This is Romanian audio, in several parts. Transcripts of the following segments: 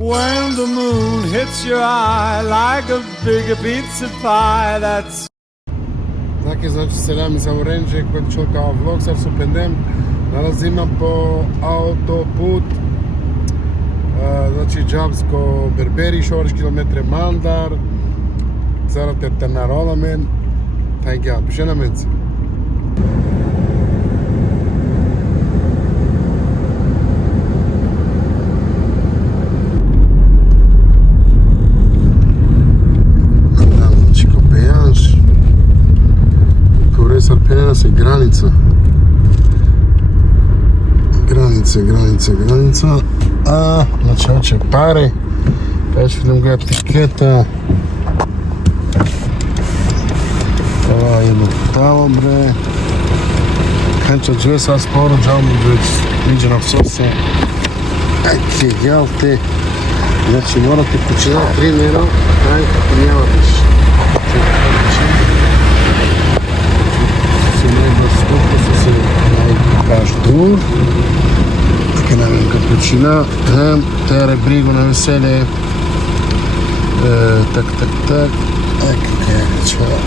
When the moon hits your eye like a big pizza pie, that's... Значи селям из Оренџе, кој чолка влог, сар со пендем, налазимам по автопут, значи Джабско Бербери, 40 километри Мандар, царат е Тернарола мен, тај геа, пише на менци. Пенена се граница. Граница. Значи оче пари. Кај ќе видим го етикета. Ова е тамо бре. Кајче джве са споро джаму веќе на всосе. Ајке гјалте. Значи морате почина примеро, ај како няма више. Паштур, така намем капучина, тере бриго на веселе, так, чува.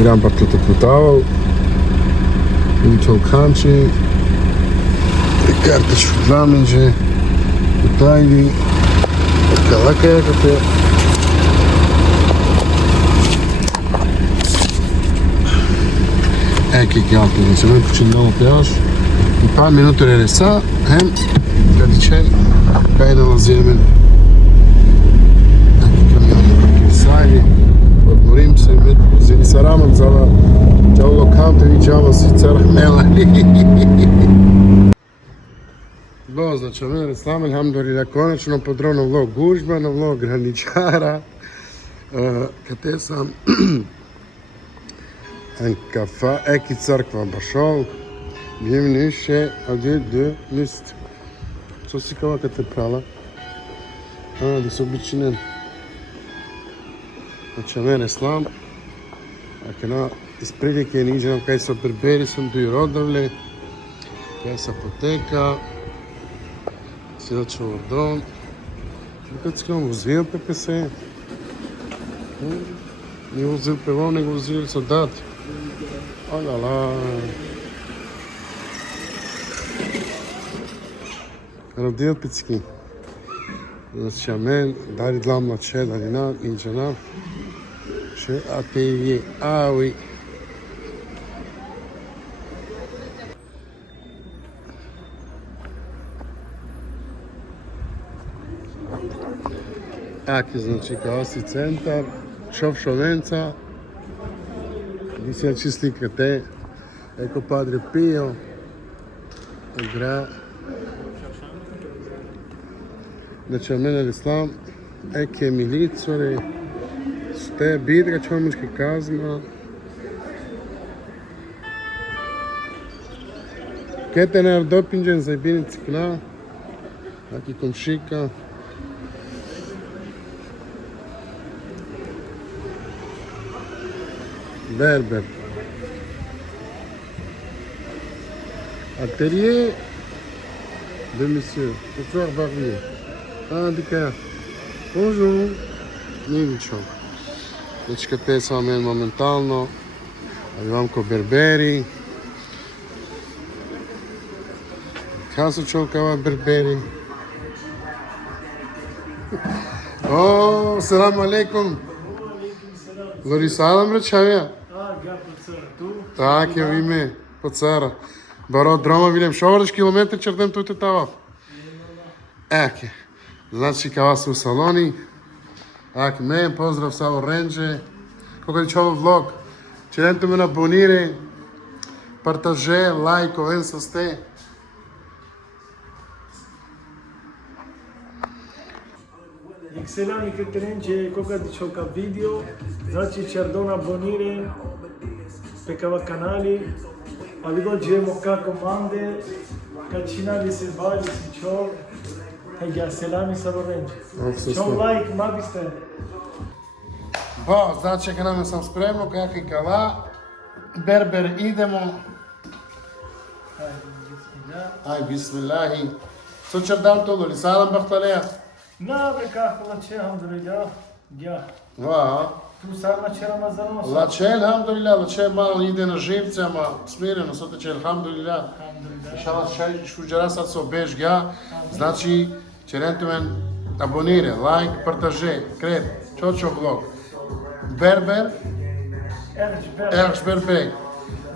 Иран партито путавал, или канчи, картич в ламенже, путайли, лака якате. Еки гјалте, не се ме почин долу пеаш. И пар минути реса, градичен, кај налазиме. Еки камиони паркирисајли, одморим се, зели сарамат зала, џало кантеви џава си царахмела. Бо, значи, мен Реслам, елхамдулилlah, конечно подробно влог гужба, на влог граничара. Кате сам кафа, еки църква башол, биенвенue аде де лист. Со си кава кате прала? Да се обичинен. Значи, мен Реслам, акена изприлike niđenam kaj sa Berberi sam tu i rodavlje, kaj sa apoteka, сега Чордон. Тук искам возил ППС. Не возил пево, не го возил солдати. Оля-ла. Радио пицки. Значи мен, дали длам че, дали на, инжена. Че, а те и ауи. Aki, znači Kaosi centar, Šovšovenca, gdje se čisti kate, eko Padre Pio, igra. Znači, mene Islam, eke milicore, ste bidra čomičke kazma. Ketener dopinđen za ibinici kna, aki komšika. Berber. Atelier de monsieur. Bonsoir Barbier. Dika. Bonjour. Nivičo. Znači kad te sam men momentalno. Imam ko Berberi. Kaso čolkava Berberi. Oh, selam alaikum. Lori salam rečavja. Так, ја име по цара. Баро дрома видим 40 километри чердем туте тавав. Еке. Значи кава су салони. Еке, мен поздрав са Оренџе. Кога ќе ова влог. Чердемте ме абонире. Партаже, лайк, овен со сте. Excelani Cătălence, coca de cioca video, znači Chardon abonire pe cava canali, adică ce moca comande, ca cina de se bagi si cior, hai ja selami sa Orенџе. Ciao like, ma biste. Bo, znači kad nam sam spremno, kakvi kava, Berber idemo. Aj, bismillahi. Co čerdam to doli, salam bahtalea? Na bre kako lače, alhamdulillah. Ja. Va, Tu sad lače Ramazan. lače, alhamdulillah, lače malo ide na živce, ama smireno, sad će, alhamdulillah. Inšallah, šuđara sad se obež ja, znači, čerentumen abonire, like, partaže, kret, čočo vlog. Berber, Erš Berbej.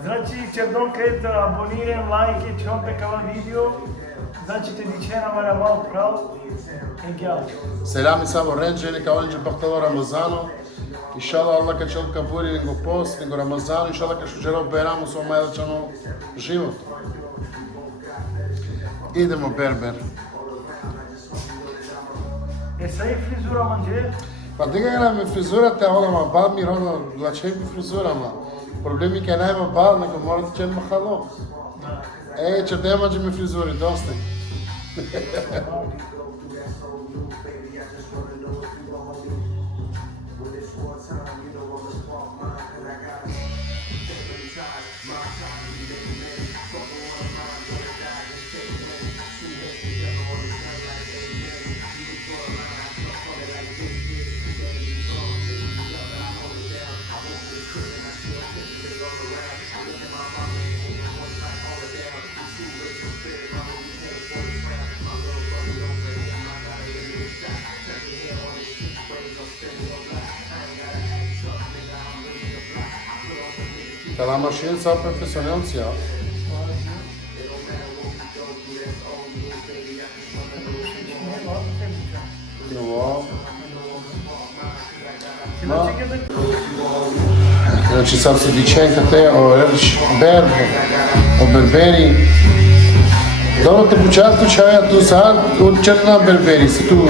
Znači, Čerdon kret aboniren, like, čompe kava video. Znači, te dičena mara malo prav. Egal. Selam samo renđe, neka onđe bahtalo Ramazano. Inšallah, Allah kad će kaburi nego post, nego Ramazanu, inšallah kad šuđara beramo svoj majlačano život. Idemo Berber. Essa aí frisura manje? Pa diga nam je frizura te olama, bal mi rono, lače mi frizurama. Problemi ke nema bal, nego morate će mahalo. Će demađe mi frizuri, dosta. Tá lá a mašina só profissionalci, ja. No. Znači sad se dičenka te o Berber, o Berberi. Dobro te početku čaja tu sad učerna Berberi, si tu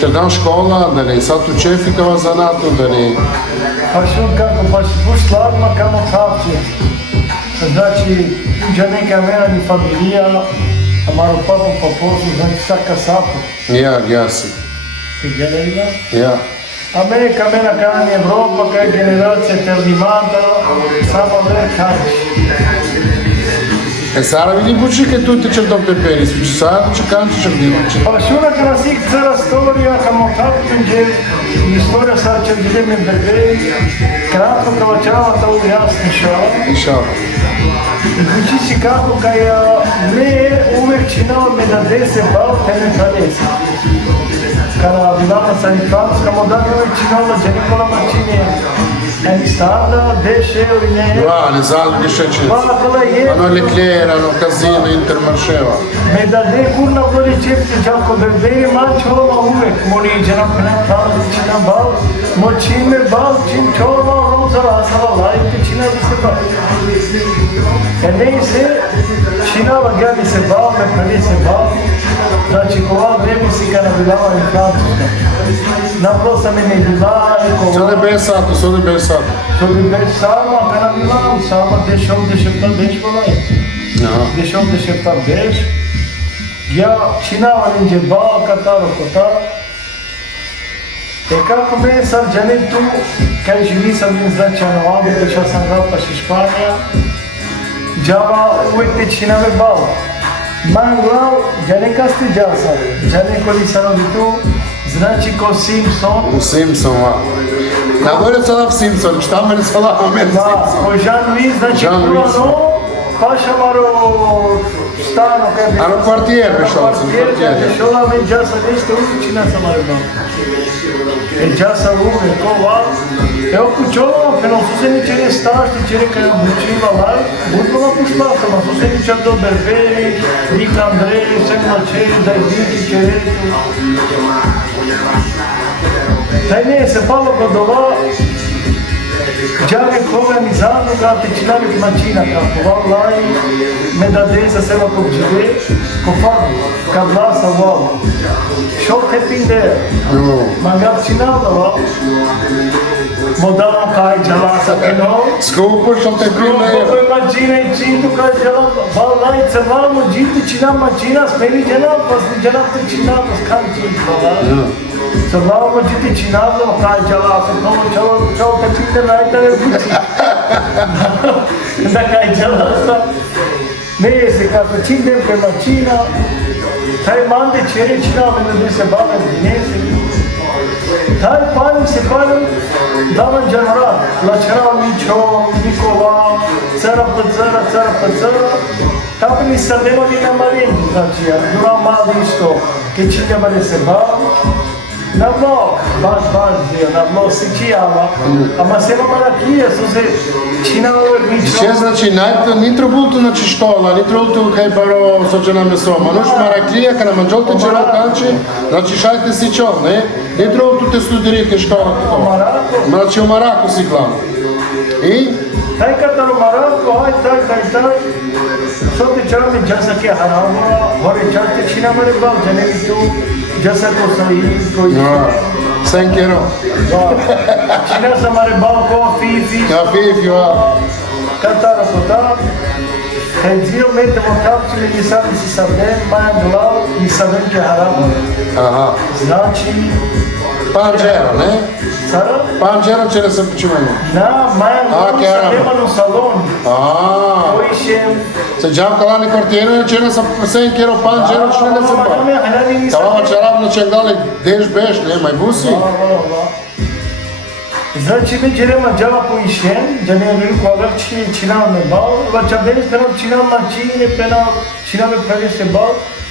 čerdan škola, da ne, sad tu čefikava zanatu, da ne. Pa što kako, pa si puš slavima kamo kapće. Znači, tuđa neka mera ni familija, a malo papu pa poslu, znači saka sapu. Ja si. Si generima? Ja. Amerika mena kada je Evropa, kada je generacija terminata, samo ne kažeš. Sada vidim bučike tu te čerdom Berberi, sviđu sad čekanči čerdim. Pa šuna kada svih cela storija, kamo kapće, istorija sad će dileme Berberi, kratko kavačava ta ujasni šala. Inšallah. Zvuči si kako kada ne uvek činao me da dese bal teme kadese. Kada bilama sa Francuska modalja uvek činao da će Nikola Mačine Enistrada, deše ili ne. Da, ne znam gdje še će. Hvala kada je. Ano Leclerc, ano Casino, Intermarcheva. Me da de kurna voli čepte čako Berberi mačova uvek. Moni iđe nam prema čina bal. Močime bal, čim čova rozala, asala lajte čina da se bal. Ne se činava gdje se bal, me prvi se bal. Znači, kova vreme si kada bilava i Francuska. Naprosto me ne bila i kova. Sada je bez satu, sada je bez satu. To bi bez sama, kada bilavam sama, dešepta volaj. Dešepta deš. Ja činava neđe bal, kataro, kotar. Kako me sam džane tu, kaj živi sam im značajno ovdje, došao sam Rapaš iz Španija. Džava uvek te činave bal. Man glav, džane kasti džasa, džane koli sam ovdje tu, znači ko Simpson. U Simpsona. Nagore sada v Simpson, šta me sada amen Da, Simpson. ko Jean-Louis, znači kurano, paša maro stano kaj bi... Ano kvartijer bešao sam, kvartijer. Šola me džasa nešto učina sam maro bal. Džasa uvek, ko val. Evo kućova, pero su se niče ne stašti, čere kaj obučiva vaj, budvala pušpakama, su se niče do Berberi, Nik Andrej, Segla Čeri, daj Diki, Čeretu. Taj ne se palo kod ova, džave koga ni zadruga, te činavih mačina, kako val laj, me da deza seba kog žive, ko farbu, kad glasa val. Šo hepin there? Mangap činavda val. Modalno kaj džalasa kino. Skupo što te prime. Skupo je mačina i čintu kaj džala. Val lajce valmo džiti čina mačina, smeni džanam, pas ni džanam te činam, skan čintu val. So valmo džiti činavda kaj džalasa, no čao te činte najtare buči. Da kaj džalasa. Mese, kako činem prema Čina, taj mande čerečina, da se bave dinese. Taj palim se palim, davan džanrat, lačara mičo, Nikola, cara pa cara, tako mi sa demali na marin, znači, ja dura mali isto, ke činjavali se bave. Na blog, baš dio, na blog se čijava, ama sema marakija su se činava vrnično. Ще значи ни требулто значи штола, ни требулто кај баро сочена месо, мануш мараклија кај на манџолте черо канчи, значи шајте си чол, не? Ни требулто те студирите школа тоа. Значи о Марако си главно. И Тај катаро Марако, ај тај. Соте чараме джаса ке харама, горе чарте чинамаре бал, джанеки ту джаса косаи, кој. Сенкеро. Чина самаре бал ко фифи. Фифи, Катаро кота. Хедзио мете во капчи ме ги саби си сабден, маја глав, и сабден ке харама. Значи Панџеро, не? Цара? Панџеро че не се почивање. На, маја глав и сабдемано салон. Којшем. Се джавка лани квартиера, че не се сенкеро Панџеро, че не се ба. Тава че равно че гали деш беш, не, мај буси. Значи ме джерема джава поишен, джане рил кога чинал ме бал, ва чабден пенал чинал мачине пенал чинал ме прави се бал,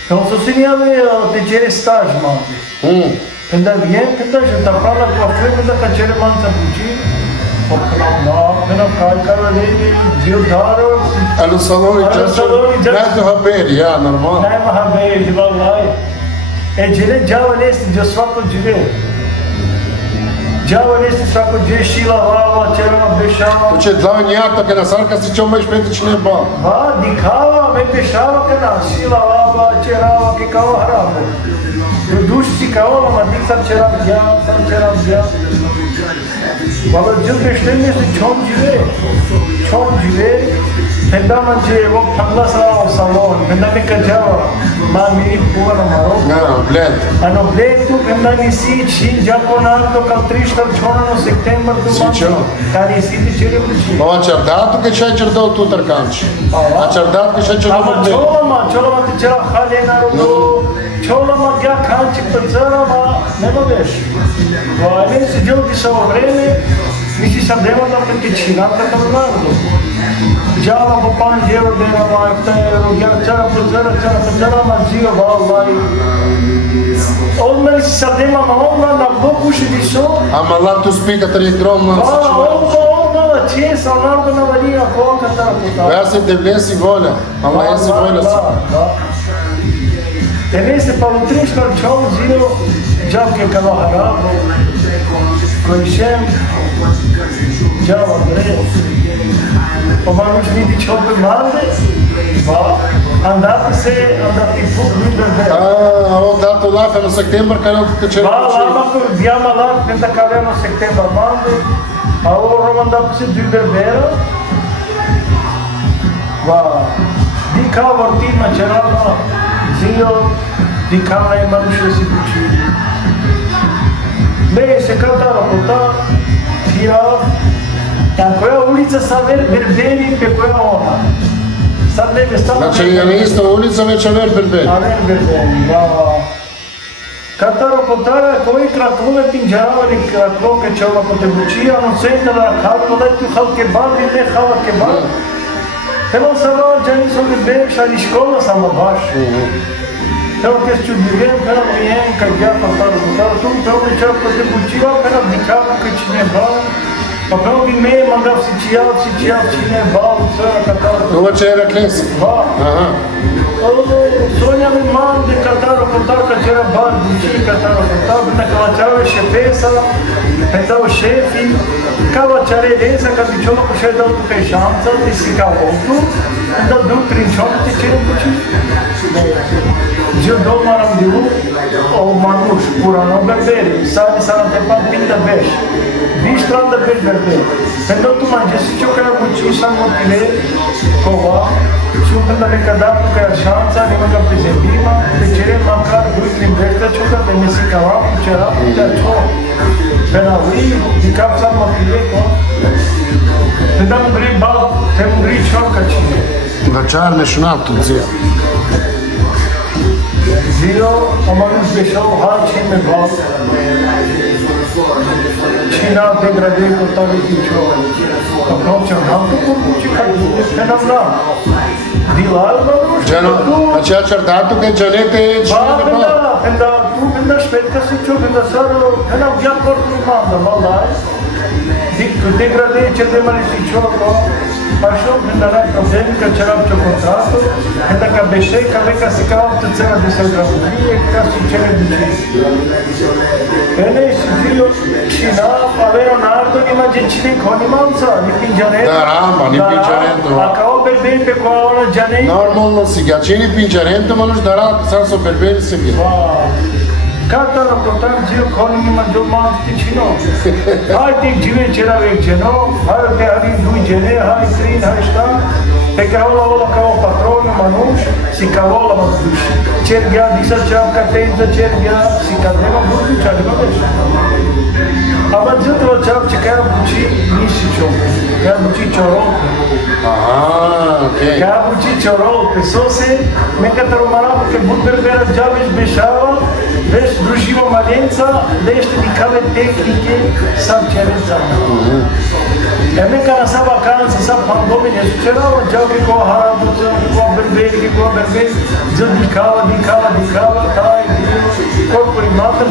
но сосиния ме те джере стаж манде. Пенда виен, пенда же тапала кофе, пенда качере манца бучи, пенал кајкара леги, диодаро. Алу салони чачо, најто хабери, ја, нормално. Најма хабери, валај. Джере джава лести, джа свако джере. Джава нести свако дже шила вала, черема бешава. Че длави њата ке на сарка си чо меш пети че не ба. Дикава ме бешава ке на шила вала, черава ке као храмо. Душ си као, ама дик сам черам джа. Вала джил бештен нести чом живе. Пенда манче во пангла сала салон, пенда ме каджава. Ма мини пуа на Марокко. Блед. Ано блету пенда ни си чин джаконарто кал 3 чонано септембр до манче. Кари си ти чере бучи. Ова чардато ке шај чардо тутар канчи. А чардат ке шај чардо блед. Чолама ти чера хале народу. Чолама гја канчи пацарама. Нема беш. Вајлен си дел ти са во време. Мисли сам демата пеке чината кал народу. Джава по €5 денава, €7, чара пазара, ма зио валај. Одмери си садема, ма одма на блоку ше дишо. Ама лату спиката електронно. Одма на чеса, нарdo на валија, колка тара пота. Ја се девлеси воля, ама ја си воля си. Девлеси па утриншкар чол зио, джавке кала харабо, којшем, джава бре. Помагаш види чопе манде, andate fuq Lüderberg. Ho dato l'AFA in settembre che non ti c'è. Diamo l'AFA nel Caveno settembre mande, ora mandato se Lüderberg. Va, di cava ortima c'erano zio, di cava e manusce si cucini. Beh, se cantava porta, fia, која улица са Бербери, пе која она. Сад не бе стана... Значи, ја на иста улица вече Бербери. Бербери, да. Катаро потара, кој краклове пинџаравали краклове чова по тебучија, но центара халко лету хал кебаб и не хала кебаб. Тело сава джани со Бербери, шали школа сама баш. Тело ке студирен, пера виен, кај ја катаро потара, тум тело чава по тебучија, пера дикаво кај чине бал. Pa prvo bi me mandal si čijav, čine, bal, sve na Kataru. Ova će je reklesi? Ba. Sonja mi mande Kataru, kad ćera bar, buči Kataru, na kalačave še pesa, pendao šefi, kalačare reza, kad bi čovjek še dao tukaj šanca, ti si kao ovdje, da dutrin čovjek ti će buči. Žil doma nam dilu, o manuš, purano berberi, sad na tepa pinda beš. Biš tranda beš berberi. Pendao tu manje si čovjek buči sam motile, kova, Шукам да ме кадам тука шанса, нема га презентима, вечере макар дујтлим бешта чука, да ме си калам, вчера, да чо, пенауи, и кап сам мапиле, ко. Те да му гри бал, те му гри чорка чине. Večer mešanato, zio. Zio, omanus bešao hači me bal. Čina degradé kotali ti čovek. Kaprovčan hamto poruči kad te nam na. Dilal manus. Džano, znači ja čardatu kad džanete Penda tu špetka si čo, penda saro, penda vja kortu manda, valaj. Degradé će te mali si čovek. Pašao penda raj problemi kad će rapčo kontrato, penda ka beše, ka veka si kao tu cena de se gravuje, ka si čene diči. Pene si zio, čina, pa Leonardo nima dječini koni malca, ni pinđareto. Da, rama, ni pinđareto. A kao berbebe koja ona džanej. Normalno si ga čini pinđareto, moraš da radi, sad su berberi se bi. Kada na protam zio koni nima do malc ti čino. Hai ti žive čera vek dženo, hai te hari duj džene, hai trin, hai šta. Pe kao ola kao patronu manuš, si kao ola manuš. Čergja, disa čapka, tejza čergja, si kad nema buduća, nema veša. Ama ziltova čapče kaja buči, nisi čovek. Kaja buči čorol. Okej. Kaja buči čorol, peso se, mekata romarabu ke budberbera džaviš bešava, već druživo maljenca, nešto nikave tehnike, sam čerenca. Neka na sa vakanca, sa pandemije, sučerava džavke koja harabuca, koja berberi, zil dikava, taj dio, koliko imate.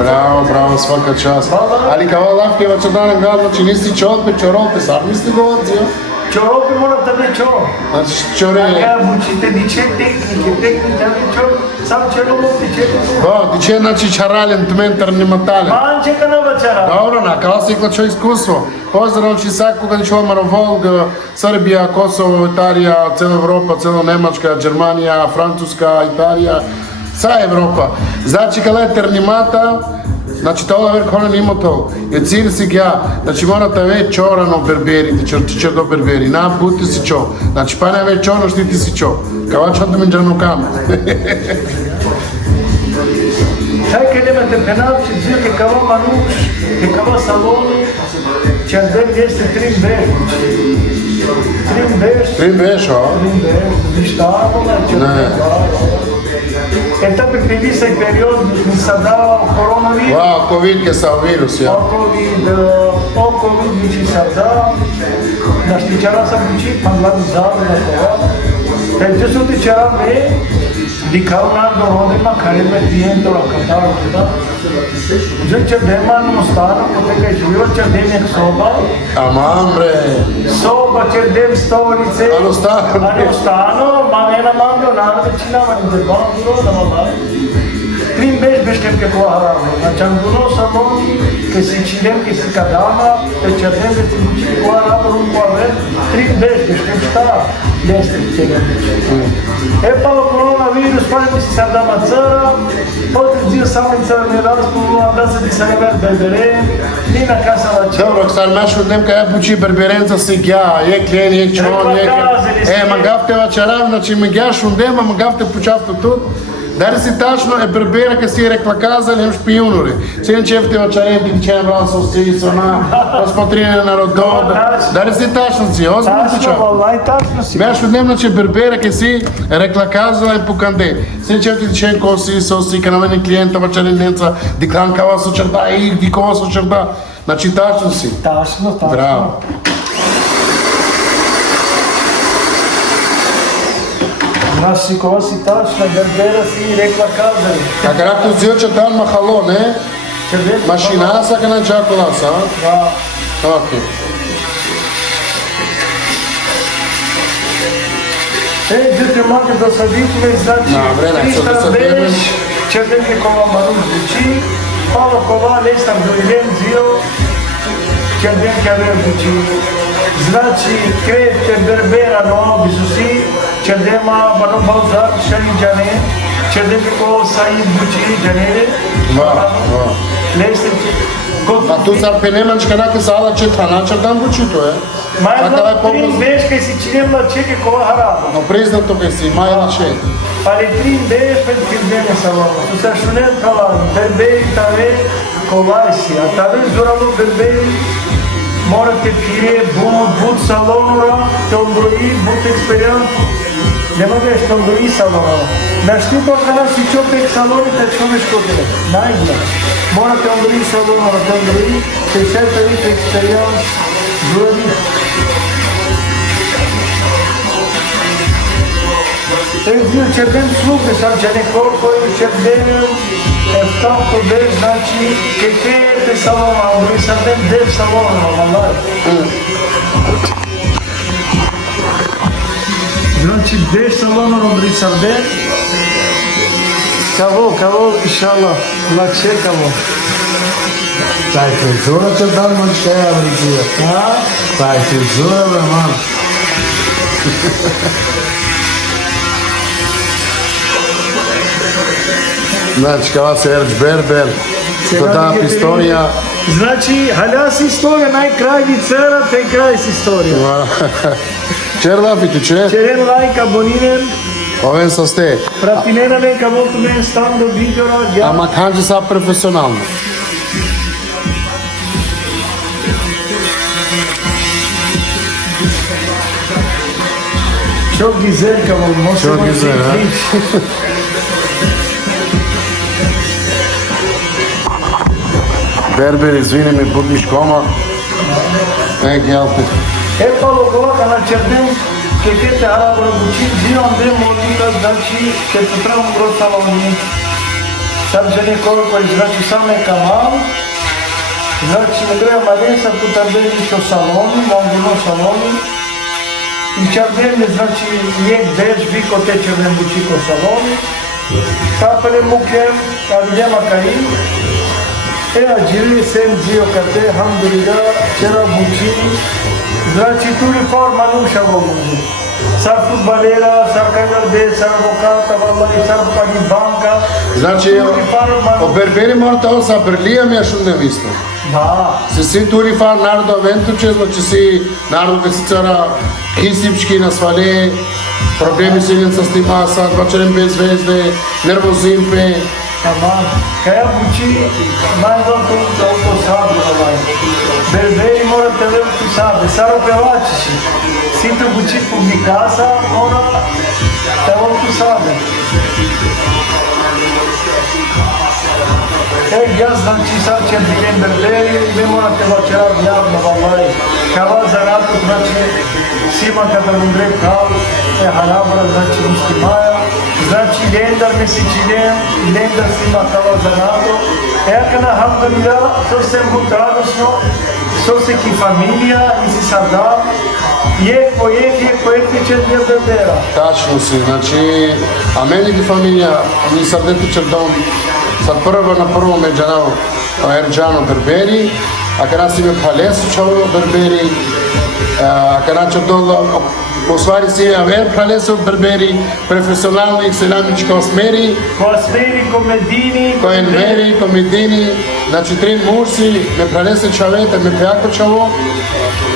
Bravo, svaka čast. Ali kao Lavkeva čordanem gada, znači nisi čorolpe, sad nisi go odzio? Čorolpe mora da ne čoro. Znači čore... Така učite diče tehnike, da ne čoro, sam čorolpe tehnike. Diče znači čaraljen, tmentar, nematalen. Manče ka na večera. Dobro, na klasiko čo iskustvo. Pozdrav či svakoga da ćemo Marovolg, Srbija, Kosovo, Italija, cela Evropa, cela Nemačka, Germanija, Francuska, Italija, sa Evropa. Znači ka leternimata, znači tola ver konen imotov, je cilj si ja, znači morate već čorano berberiti, čer do berberi, na puti si čo, znači pa ne već čorno šti ti si čo, kao čan da mi džanu kam. Taj kad imate penalče, zio ke kava manuš, ke kava saloni, čer dek jeste trim beš. Trim beš, o? Vištavo, Ne. E tako krivi se period, mi sad dao koronavirus. Wow, COVID je sa virus, ja. O COVID mi ci sad dao, na štičara sam uči, pa glavni zavod na kova. Te su ti čara me, di kao nardo rodima, kare me dijentora kataro kuda. Če dema no stano, poteka je živio, če dem soba. Aman bre. Soba, če dem stolice. Ano stano, ma nena mando, nardo čina, ma ne debam duro, da malaj. Trim beš kem ke koha haramo. Znači anguno samo, ke si čilem, ke si kadama, te če dem ke si uči koha haramo, rum koha ver, trim beš kem šta, jeste čega. E pa koronavirus, pa mi si sad dama căra, poate dio samica ne raspunu, da se di se ne ver berbere, ni na casa la ce. Dobro, star mešu dnem ka ja pući berberenca si gja, je kljen, je čon, je kljen. Ma gafte vačarav, znači mi gjaš undema, ma gafte pućavto tut. Dar si tačno e berbera ke si rekla kaza, nem špijunuri. Sen čefte vačarenti, di čem ranso si, sona, posmotrine narododa. Dar si tačno si, ozbiljno pućav. Tačno, valaj, tačno si. Mešu dnem, znači berbera ke si rekla kaza i pukande. Sen čefte di čem ko si, sosi, ka na meni klijenta vačarenenca, di klankava su čerda, di kova su čerda. Znači tačno si. Tačno. Bravo. Znaš si kova si tačna, berbera si rekla kazali. A kako zio čerdan mahalo, ne? Mašinasa ka na čakolasa, a? Da. Okej. Дете маке да садитме, значи, Кристан Беш, черденке кова маруш дучи, пало кова лестар доилен зио, черденке авер дучи. Значи, крете бербера но бизуси, чердема бано балзар шани джане, черденке кова саид дучи джанере. Лестар A tu s-ar pe nemančka neke sala četrana, čerdan bučito, je? Mai trim beš kaj si činem la čeke kova haramo. No priznato kaj si, maja na čet. Ali trim beš pentru filmene salama. Tu se šunem kala berberi tave kovai si, a tave zuralu berberi morate fire bud salonura, te ombroji, bud experiență. Нема нещо други салона. Нашти бакана си чопек салоните човешко деле. Најдна. Морате ондри салона, да ондри, те сетарите експериенс, дуади. Езил черден слуге, сам че неколко и черден ефталто деш, значи, кефеете салона, ондри сарден деш салона, валай. Значи, деш салона, ондри сарден, Каво, иншалла, лакше каво. Taj cenzura će dan man šta ja vrđuje. Taj cenzura bre man. Znači kava se Erč Berber, to da istorija. Значи, халяс историја, најкрај ви цера, те крај с историја. Čer da piti če? Черен лайк, абонирен, Oven sa ste. пратинена нека волту мен стан до видеора, ја. Ama kanđe sa profesionalno. Čo гизерка, може Čo gizer, a? Berber, izvini mi, budniš koma. Jelpe. Епа логолака на черден, кекете арабо рабочи, зивам ден молика, значи, ке потребам гро салони. Сам жене колко значи саме камал, значи не грея малеса, потърбени со салони, монгоно салони. И черден, значи, ек деш, вико те черден бучико салони. Капеле муклем, авидема кари. Acili sem zio kate, alhamdulillah, cera buci. Znači, tu reforma nu și-a văzut. Sar futbalera, sar canarde, sar avocata, vallahi, sar pagi banca. Znači, o berberi morate ovo sa Berlijom još ne mislim. Da. Se si tu rifar narodu aventuče, znači si narodu kad si cara hisipčki na svale, problemi siljenca s tima, sad bačerem bez zvezde, nervozimpe. Tamam. Kaya buci, mai doar tu sabe, vallahi. Berberi morate avem tu sabe, sar opevaci și. Sinto buci publicasa, ora, te avem tu sabe. Gaz znači sad će bilen berberi, ne morate vačerat javno, vallahi. Kava zaratu, znači, sima kada vam greb kao, halabra, znači, mustimaja, znači, lendar mesečinen, lendar sima kava zaratu. Eka na alhamdulillah, to se muito radosno, to se ki familija, i si sada, ек по ек će dnje berbera. Tačno si, znači, a meni di familija, mi sardetičar dom, sad prvo na prvo međanao Erđano Berberi, a kada si me palesu čao Berberi, a kada ću dolo, u stvari si aver palesu Berberi, profesionalni selamički osmeri, Osmeri, komedini, koenmeri, komedini, znači tri muži, me pranese čavete, me prijako čavo,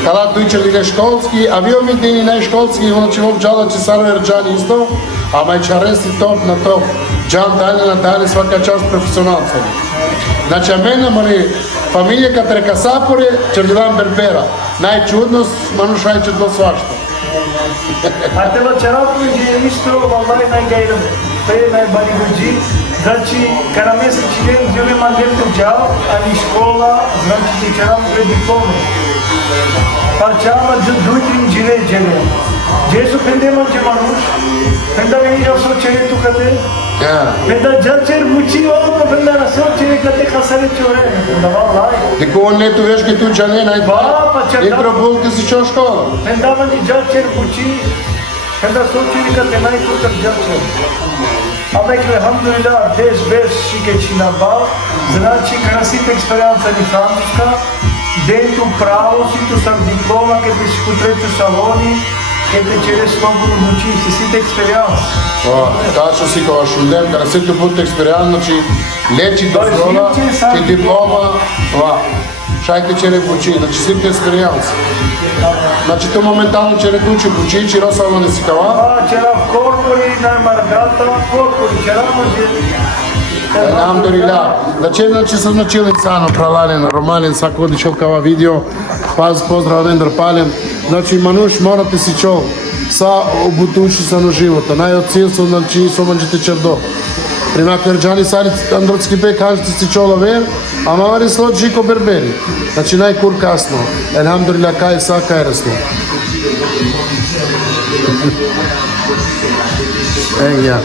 kada dujčeli ne školski, a vi omidini ne školski, ono će vok džala će Saro Erđani isto, a majčaresi top na top, džan dalje na dalje, svaka čast profesionalca. Znači, a mene mori familija kad reka sapore, čerdivan Berbera. Najčudnost, manuš najčudno svašta. A te večerato je isto, vallahi najgajram, pre najbari guđi, znači, kada meseci den zove mandete džal, ali škola, znači, večeram pre diplome. Pa čama dujtim džile džele. Jesu pendeman će manuš, penda veni ja sočere tu kate, penda džalčer buči ovo, penda na sočere kate hasare čore, penda vallahi. Diko on ne tu veš ki tu džane Pa i probulke si čo škola. Penda vani džalčer buči, penda sočere kate najputar džalčer. Amekle, alhamdulillah, deš bez šikećina bal, znači krasita eksperijanca ni francuska, dentro pravo, si tu sam diploma, kad ti si u treću saloni, kad te čeres mogu odluči, si sita eksperijanca. Tačno si kao študent, kada si tu put eksperijanca, znači leči dozvola, ti diploma, šajte čere buči, znači si tu eksperijanca. Znači to momentalno čere kući bučići, rosalno ne si kava. Čera korpori, najmargata, korpori, čera može. Alhamdulillah. Znači sam načilin sano pralalen, romaljen, svako odi čovkava video, pozdrav vendor paljen. Znači Manuš, morate si čov. са обутуши на живота. Најоцил со начи со манџите чердо. Према перџани сали андроцки бе кажете си чола вер, а мавари слот жико бербери. Значи најкур касно. Елхамдулилlah кај са кај расло. Ја.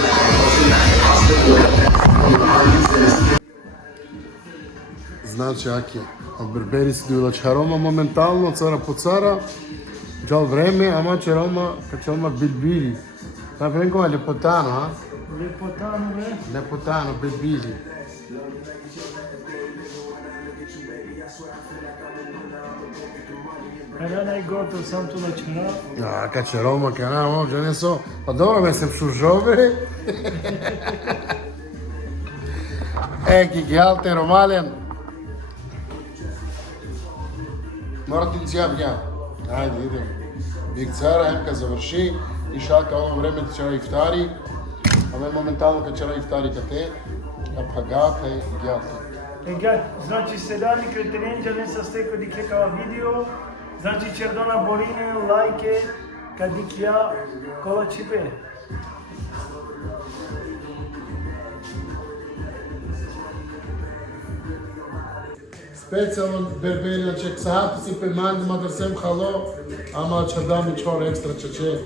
Значи, аки, бербери си дојдоа чарома моментално, цара по цара, джал време, ама чарома, качалма билбили. Та пренко е лепотано, а? Лепотано, бе. Лепотано, билбили. Ја најготов сам ту на чара. А, качарома, кана, може не со. Па добро, ме се пшужове. Ки гјалте, ромален. Мора ти цјав ја. Ајде, идем. Биг цара, емка заврши. И шака ово време ти чара ифтари. Аме моментално ка чара ифтари ка те. Ка пагата и гјалте. Ега, значи седали кретеренџа не са стеко ди клекава видео. Значи чердона борине, лајке, кадикја, кола чипе. Специјално берберија чек саат си пеманди мадерсем хало, ама чардам и чор екстра чече,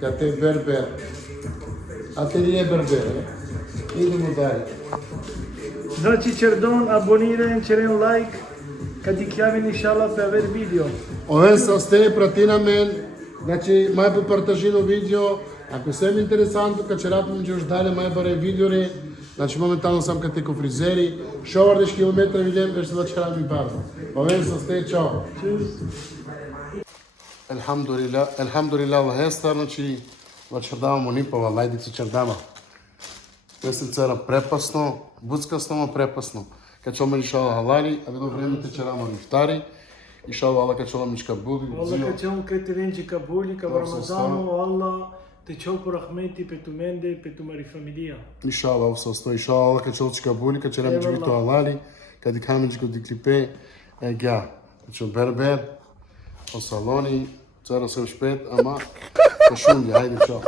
ка те бербер. А те ли е бербер, идемо дали. Значи чердон, абонирен, черен лайк, кадикјавен иншалла пе авер видео. Овен са сте прати на мен, значи мај по партажино видео, ако се ми интересанто, ка черапам че уж дале мај баре видеори, значи моментално сам кате ко фризери, шовардеш километра видем, веш да черам и барба. Овен са сте, чао. Елхамдулилlah, вахестар, значи, вачердама нипава, лајдици чердама. Весел цара препасно, буцкасно, ма препасно. Качома иншалла халали, а ведно време те черама нифтари. Иншалла Аллах качола мичка буди. Аллах качола кретеренџи кабули, ка Рамазану, Аллах те чол по рахмети, пету менде, пету мари фамилија. Иншалла усасто, иншалла Аллах качола чика були, качола мичка бито халали, кади камичко ди клипе, гја. Качо бербер, о салони, цара се ушпет, ама кашунди, хајде чао.